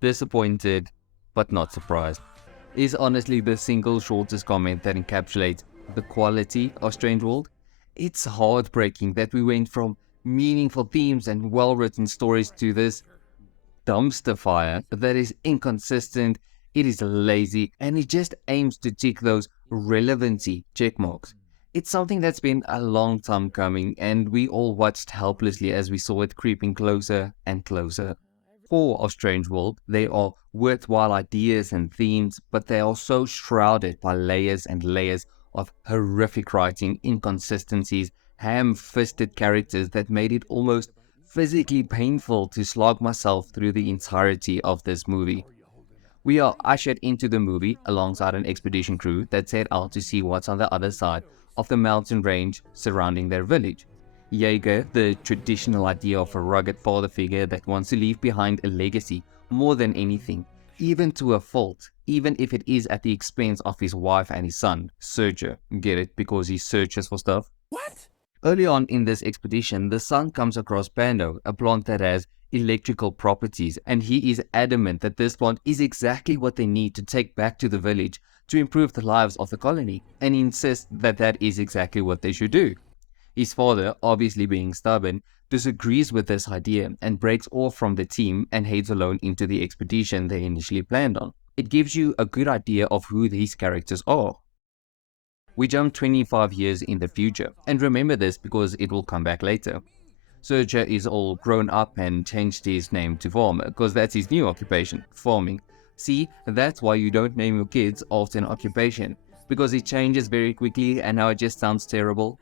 Disappointed, but not surprised, is honestly the single shortest comment that encapsulates the quality of Strange World. It's heartbreaking that we went from meaningful themes and well written stories to this dumpster fire that is inconsistent, it is lazy, and it just aims to tick those relevancy check marks. It's something that's been a long time coming, and we all watched helplessly as we saw it creeping closer and closer. Core of Strange World, they are worthwhile ideas and themes, but they are so shrouded by layers and layers of horrific writing, inconsistencies, ham-fisted characters that made it almost physically painful to slog myself through the entirety of this movie. We are ushered into the movie alongside an expedition crew that set out to see what's on the other side of the mountain range surrounding their village. Jaeger, the traditional idea of a rugged father figure that wants to leave behind a legacy more than anything, even to a fault, even if it is at the expense of his wife and his son, Searcher. Get it? Because he searches for stuff. What? Early on in this expedition, the son comes across Pando, a plant that has electrical properties, and he is adamant that this plant is exactly what they need to take back to the village to improve the lives of the colony, and he insists that that is exactly what they should do. His father, obviously being stubborn, disagrees with this idea and breaks off from the team and heads alone into the expedition they initially planned on. It gives you a good idea of who these characters are. We jump 25 years in the future, and remember this because it will come back later. Searcher is all grown up and changed his name to Farmer because that's his new occupation, farming. See, that's why you don't name your kids after an occupation, because it changes very quickly and now it just sounds terrible.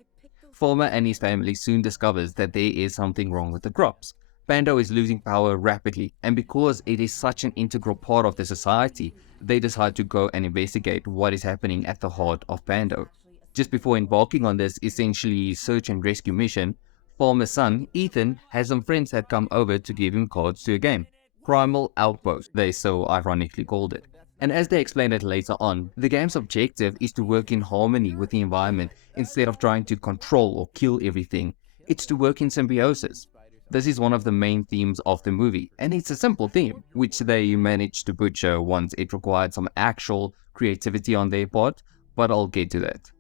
Farmer and his family soon discovers that there is something wrong with the crops. Pando is losing power rapidly, and because it is such an integral part of the society, they decide to go and investigate what is happening at the heart of Pando. Just before embarking on this essentially search and rescue mission, Farmer's son, Ethan, has some friends that come over to give him cards to a game. Primal Outpost, they so ironically called it. And as they explain it later on, the game's objective is to work in harmony with the environment instead of trying to control or kill everything. It's to work in symbiosis. This is one of the main themes of the movie, and it's a simple theme, which they managed to butcher once it required some actual creativity on their part, but I'll get to that.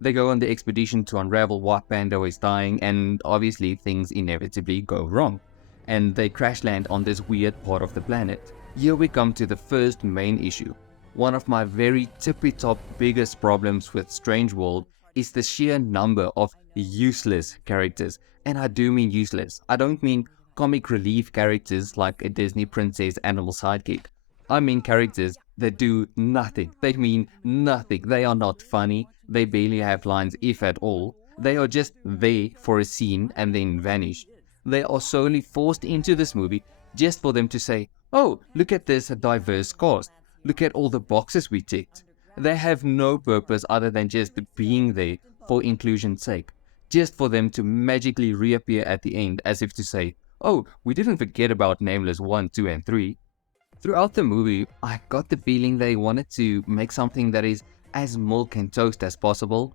They go on the expedition to unravel why Pando is dying, and obviously things inevitably go wrong, and they crash land on this weird part of the planet. Here we come to the first main issue. One of my very tippy top biggest problems with Strange World is the sheer number of useless characters. And I do mean useless. I don't mean comic relief characters like a Disney princess animal sidekick. I mean characters that do nothing. They mean nothing. They are not funny. They barely have lines, if at all. They are just there for a scene and then vanish. They are solely forced into this movie just for them to say, oh, look at this diverse cast. Look at all the boxes we ticked. They have no purpose other than just being there for inclusion's sake. Just for them to magically reappear at the end as if to say, oh, we didn't forget about Nameless 1, 2, and 3. Throughout the movie, I got the feeling they wanted to make something that is as milk and toast as possible,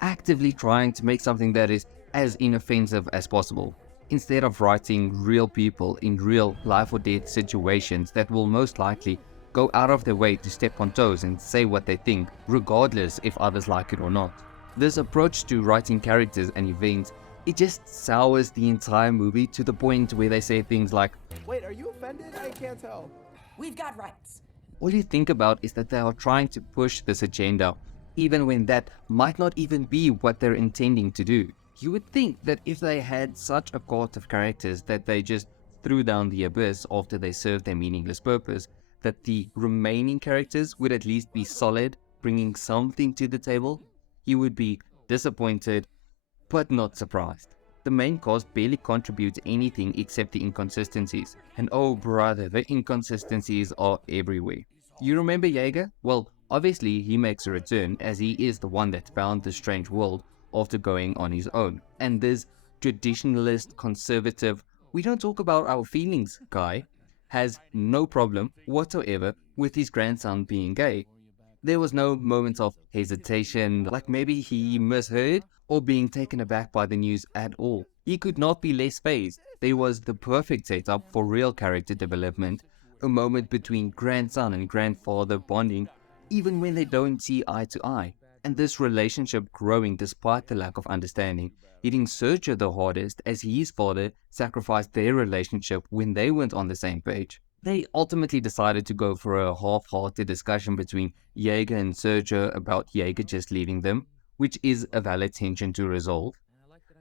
actively trying to make something that is as inoffensive as possible, instead of writing real people in real life or death situations that will most likely go out of their way to step on toes and say what they think, regardless if others like it or not. This approach to writing characters and events, it just sours the entire movie to the point where they say things like, Wait, are you offended? I can't tell. We've got rights. all you think about is that they are trying to push this agenda, even when that might not even be what they're intending to do. You would think that if they had such a cast of characters that they just threw down the abyss after they served their meaningless purpose, that the remaining characters would at least be solid, bringing something to the table. You would be disappointed, but not surprised. The main cast barely contributes anything except the inconsistencies. And oh brother, the inconsistencies are everywhere. You remember Jaeger? Well, obviously he makes a return as he is the one that found the strange world after going on his own. And this traditionalist, conservative, we don't talk about our feelings guy has no problem whatsoever with his grandson being gay. There was no moment of hesitation, like maybe he misheard or being taken aback by the news at all. He could not be less phased. There was the perfect setup for real character development a moment between grandson and grandfather bonding, even when they don't see eye to eye, and this relationship growing despite the lack of understanding, hitting Sergio the hardest as his father sacrificed their relationship when they weren't on the same page. They ultimately decided to go for a half-hearted discussion between Jaeger and Sergio about Jaeger just leaving them, which is a valid tension to resolve.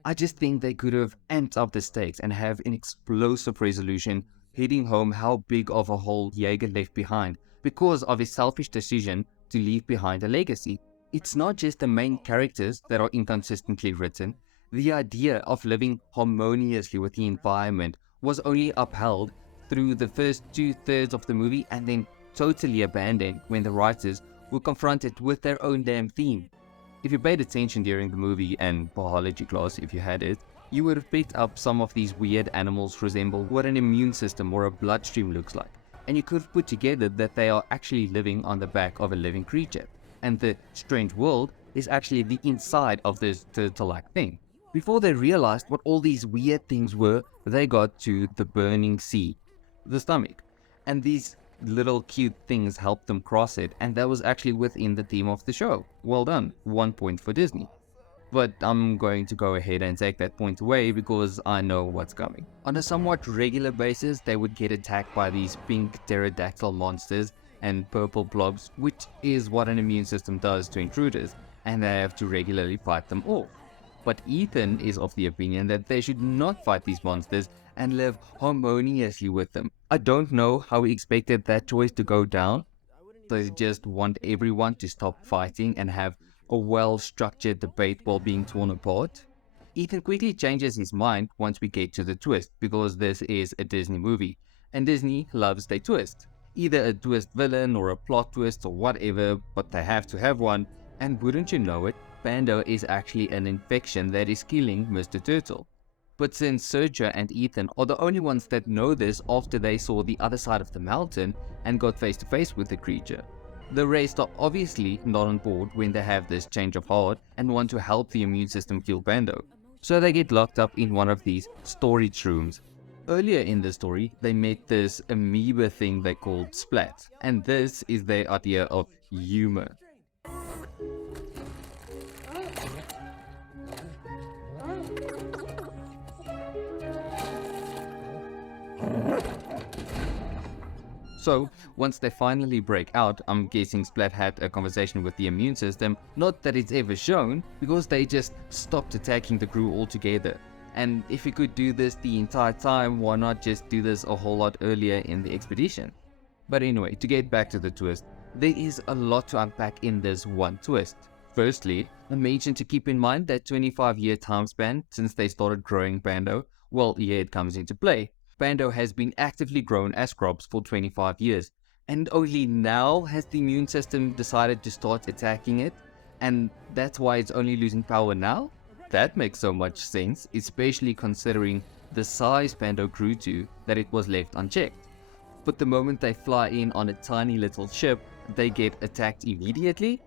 I just think they could have amped up the stakes and have an explosive resolution, hitting home how big of a hole Jaeger left behind because of his selfish decision to leave behind a legacy. It's not just the main characters that are inconsistently written. The idea of living harmoniously with the environment was only upheld through the first two-thirds of the movie and then totally abandoned when the writers were confronted with their own damn theme. If you paid attention during the movie and biology class, if you had it, you would have picked up some of these weird animals resemble what an immune system or a bloodstream looks like, and you could have put together that they are actually living on the back of a living creature, and the strange world is actually the inside of this turtle-like thing. Before they realized what all these weird things were, they got to the burning sea, the stomach, and these little cute things helped them cross it, and that was actually within the theme of the show. Well done, 1 point for Disney. But I'm going to go ahead and take that point away because I know what's coming. On a somewhat regular basis, they would get attacked by these pink pterodactyl monsters and purple blobs, which is what an immune system does to intruders, and they have to regularly fight them off. But Ethan is of the opinion that they should not fight these monsters and live harmoniously with them. I don't know how he expected that choice to go down. They just want everyone to stop fighting and have a well-structured debate while being torn apart. Ethan quickly changes his mind once we get to the twist, because this is a Disney movie, and Disney loves their twist. Either a twist villain or a plot twist or whatever, but they have to have one, and wouldn't you know it, Pando is actually an infection that is killing Mr. Turtle. But since Sergio and Ethan are the only ones that know this after they saw the other side of the mountain and got face to face with the creature, the rest are obviously not on board when they have this change of heart and want to help the immune system kill Pando. So they get locked up in one of these storage rooms. Earlier in the story, they met this amoeba thing they called Splat, and this is their idea of humor. So, once they finally break out, I'm guessing Splat had a conversation with the immune system, not that it's ever shown, because they just stopped attacking the crew altogether. And if you could do this the entire time, why not just do this a whole lot earlier in the expedition? But anyway, to get back to the twist, there is a lot to unpack in this one twist. Firstly, I mentioned to keep in mind that 25-year time span since they started growing Pando. Well, yeah, it comes into play. Pando has been actively grown as crops for 25 years, and only now has the immune system decided to start attacking it, and that's why it's only losing power now? That makes so much sense, especially considering the size Pando grew to that it was left unchecked. But the moment they fly in on a tiny little ship, they get attacked immediately?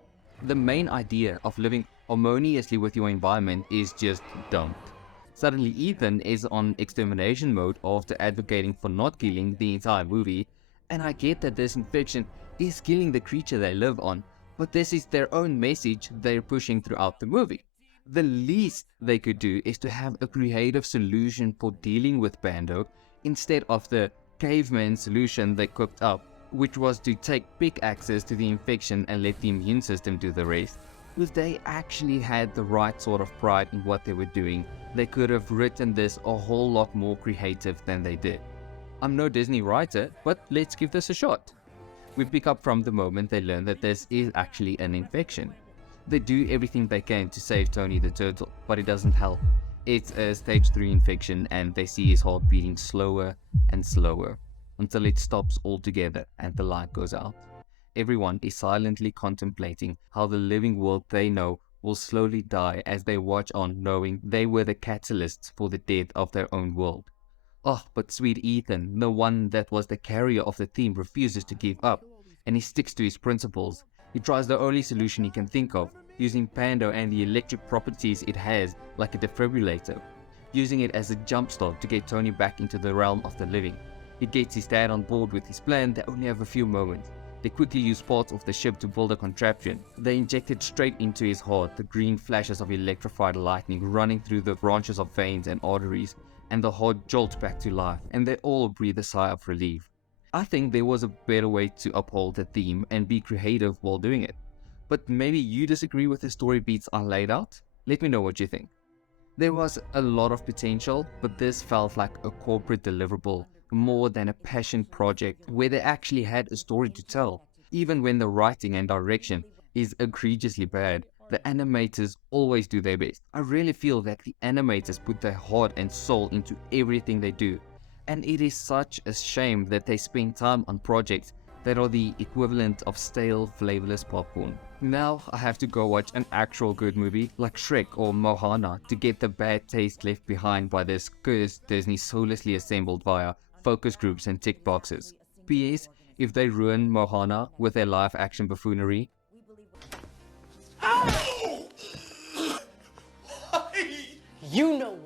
The main idea of living harmoniously with your environment is just dumped. Suddenly Ethan is on extermination mode after advocating for not killing the entire movie, and I get that this infection is killing the creature they live on, but this is their own message they're pushing throughout the movie. The least they could do is to have a creative solution for dealing with Pando instead of the caveman solution they cooked up, which was to take pickaxes to the infection and let the immune system do the rest. If they actually had the right sort of pride in what they were doing, they could have written this a whole lot more creative than they did. I'm no Disney writer, but let's give this a shot. We pick up from the moment they learn that this is actually an infection. They do everything they can to save Tony the Turtle, but it doesn't help. It's a stage 3 infection and they see his heart beating slower and slower until it stops altogether and the light goes out. Everyone is silently contemplating how the living world they know will slowly die as they watch on, knowing they were the catalysts for the death of their own world. Oh, but sweet Ethan, the one that was the carrier of the theme, refuses to give up, and he sticks to his principles. He tries the only solution he can think of, using Pando and the electric properties it has like a defibrillator, using it as a jumpstart to get Tony back into the realm of the living. He gets his dad on board with his plan. They only have a few moments. They quickly use parts of the ship to build a contraption. They inject it straight into his heart, the green flashes of electrified lightning running through the branches of veins and arteries, and the heart jolts back to life, and they all breathe a sigh of relief. I think there was a better way to uphold the theme and be creative while doing it. But maybe you disagree with the story beats I laid out? Let me know what you think. There was a lot of potential, but this felt like a corporate deliverable more than a passion project where they actually had a story to tell. Even when the writing and direction is egregiously bad, the animators always do their best. I really feel that the animators put their heart and soul into everything they do. And it is such a shame that they spend time on projects that are the equivalent of stale, flavorless popcorn. Now I have to go watch an actual good movie like Shrek or Moana to get the bad taste left behind by this cursed Disney soullessly assembled via focus groups and tick boxes. P.S. If they ruin Moana with their live action buffoonery, You know